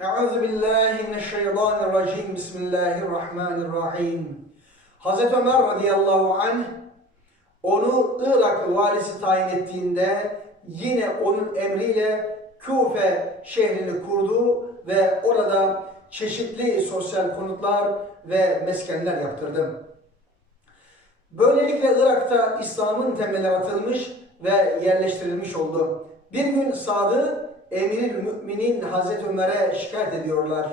Euzu billahi mineşşeytanirracim. Bismillahirrahmanirrahim. Hazreti Ömer radıyallahu anh onu Irak valisi tayin ettiğinde yine onun emriyle Küfe şehrini kurdu ve orada çeşitli sosyal konutlar ve meskenler yaptırdı. Böylelikle Irak'ta İslam'ın temeli atılmış ve yerleştirilmiş oldu. Bir gün Sad'ı Emirül Müminin Hazreti Ömer'e şikayet ediyorlar.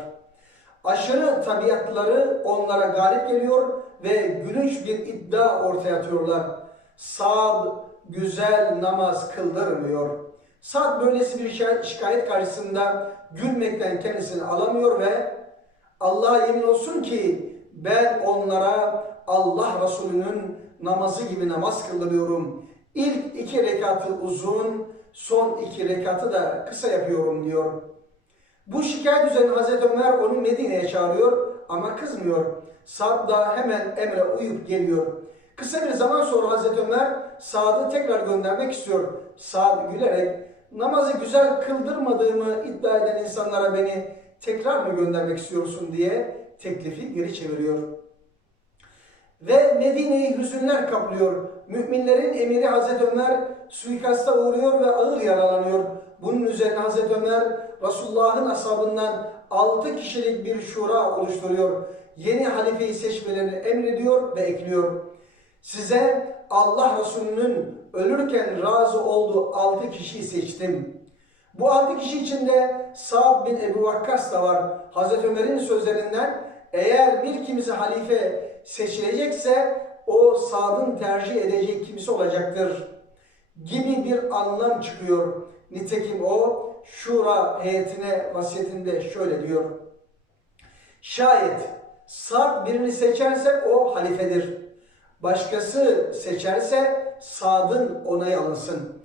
Aşırı tabiatları onlara galip geliyor ve gülünç bir iddia ortaya atıyorlar. Sad güzel namaz kıldırmıyor. Sad böylesi bir şikayet, karşısında gülmekten kendisini alamıyor ve Allah'a yemin olsun ki ben onlara Allah Resulü'nün namazı gibi namaz kıldırıyorum. İlk iki rekatı uzun, son iki rekatı da kısa yapıyorum diyor. Bu şikayet üzerine Hazreti Ömer onu Medine'ye çağırıyor ama kızmıyor. Sa'd da hemen emre uyup geliyor. Kısa bir zaman sonra Hazreti Ömer Sa'd'ı tekrar göndermek istiyor. Sa'd gülerek namazı güzel kıldırmadığımı iddia eden insanlara beni tekrar mı göndermek istiyorsun diye teklifi geri çeviriyor. Ve Medine'yi hüzünler kaplıyor. Müminlerin emiri Hazreti Ömer suikasta uğruyor ve ağır yaralanıyor. Bunun üzerine Hazreti Ömer Resulullah'ın ashabından 6 kişilik bir şura oluşturuyor. Yeni halifeyi seçmelerini emrediyor ve ekliyor. Size Allah Resulü'nün ölürken razı olduğu 6 kişiyi seçtim. Bu 6 kişi içinde Sa'd bin Ebu Vakkas da var. Hazreti Ömer'in sözlerinden eğer bir kimse halife seçilecekse o Sa'd'ın tercih edeceği kimse olacaktır gibi bir anlam çıkıyor. Nitekim o Şura heyetine vasiyetinde şöyle diyor. Şayet Sa'd birini seçerse o halifedir. Başkası seçerse Sa'd'ın onayı alınsın.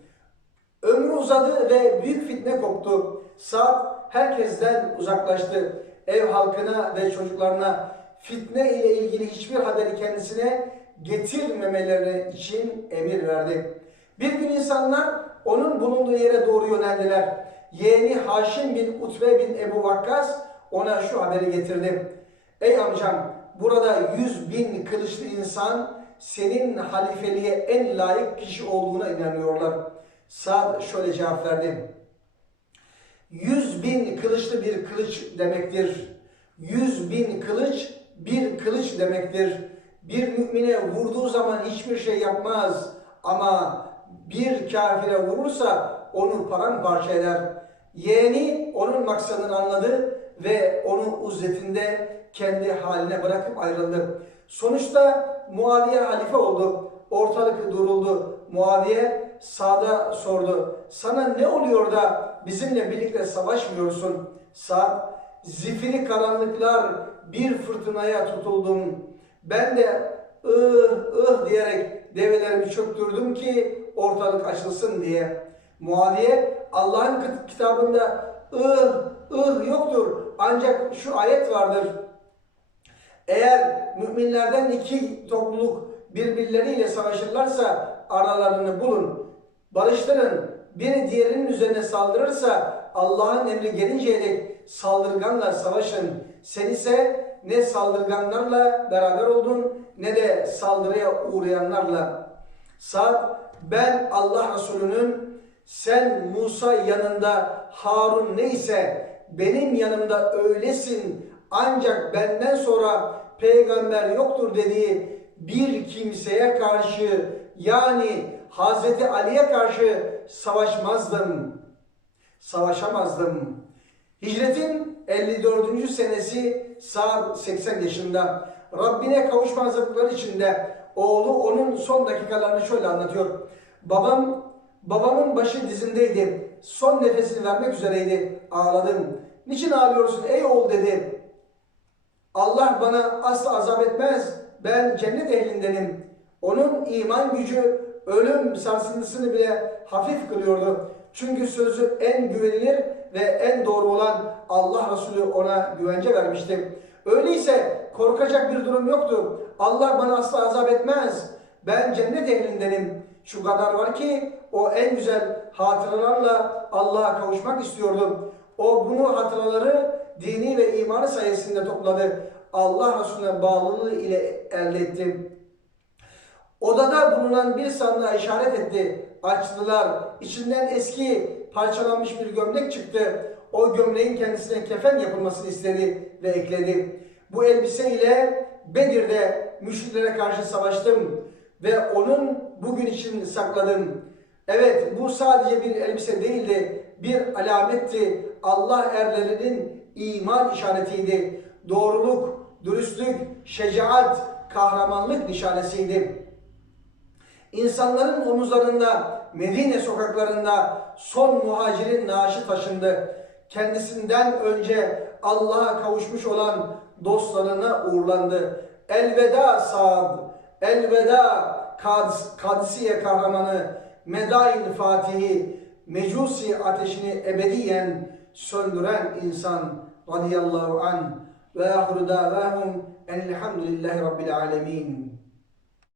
Ömrü uzadı ve büyük fitne koptu. Sa'd herkesten uzaklaştı. Ev halkına ve çocuklarına fitne ile ilgili hiçbir haberi kendisine getirmemeleri için emir verdi. Bir gün insanlar onun bulunduğu yere doğru yöneldiler. Yeğeni Haşim bin Utbe bin Ebu Vakkas ona şu haberi getirdi. Ey amcam burada yüz bin kılıçlı insan senin halifeliğe en layık kişi olduğuna inanıyorlar. Sa'd şöyle cevap verdi. Yüz bin kılıçlı bir kılıç demektir. Yüz bin kılıç kılıç demektir. Bir mümine vurduğu zaman hiçbir şey yapmaz. Ama bir kafire vurursa onu paramparça eder. Yeğeni onun maksadını anladı ve onu uzzetinde kendi haline bırakıp ayrıldı. Sonuçta Muaviye halife oldu. Ortalık duruldu. Muaviye Sa'da sordu. Sana ne oluyor da bizimle birlikte savaşmıyorsun? Sa'd, zifiri karanlıklar bir fırtınaya tutuldum. Ben de ıh ıh diyerek develerimi çöktürdüm ki ortalık açılsın diye. Muaviye Allah'ın kitabında ıh ıh yoktur. Ancak şu ayet vardır. Eğer müminlerden iki topluluk birbirleriyle savaşırlarsa aralarını bulun. Barıştırın. Biri diğerinin üzerine saldırırsa Allah'ın emri gelinceye dek saldırganla savaşın. Sen ise ne saldırganlarla beraber oldun ne de saldırıya uğrayanlarla. Saat ben Allah Resulü'nün sen Musa yanında Harun neyse benim yanımda öylesin ancak benden sonra peygamber yoktur dediği bir kimseye karşı yani Hazreti Ali'ye karşı savaşmazdım. Savaşamazdım. Hicretin 54. senesi Sa'd 80 yaşında. Rabbine kavuşma hazırlıkları içinde oğlu onun son dakikalarını şöyle anlatıyor. Babam babamın başı dizindeydi. Son nefesini vermek üzereydi. Ağladım. Niçin ağlıyorsun ey oğul dedi. Allah bana asla azap etmez. Ben cennet ehlindenim. Onun iman gücü ölüm sarsıntısını bile hafif kılıyordu. Çünkü sözü en güvenilir ve en doğru olan Allah Resulü ona güvence vermişti. Öyleyse korkacak bir durum yoktu. Allah bana asla azap etmez. Ben cennet ehlindenim. Şu kadar var ki o en güzel hatıralarla Allah'a kavuşmak istiyordu. O bunu hatıraları dini ve imanı sayesinde topladı. Allah Resulüne bağlılığı ile elde etti. Odada bulunan bir sandığa işaret etti. Açtılar. İçinden eski parçalanmış bir gömlek çıktı. O gömleğin kendisine kefen yapılmasını istedi ve ekledi. Bu elbise ile Bedir'de müşriklere karşı savaştım ve onun bugün için sakladım. Evet bu sadece bir elbise değildi, bir alametti. Allah erlerinin iman işaretiydi. Doğruluk, dürüstlük, şecaat, kahramanlık nişanesiydi. İnsanların omuzlarında Medine sokaklarında son muhacirin naaşı taşındı. Kendisinden önce Allah'a kavuşmuş olan dostlarına uğurlandı. Elveda Sa'd, elveda Kadis, Kadisiye kahramanı, Medain Fatihi, Mecusi ateşini ebediyen söndüren insan radıyallahu an ve ahiru davahum enelhamdülillahi rabbil alemin.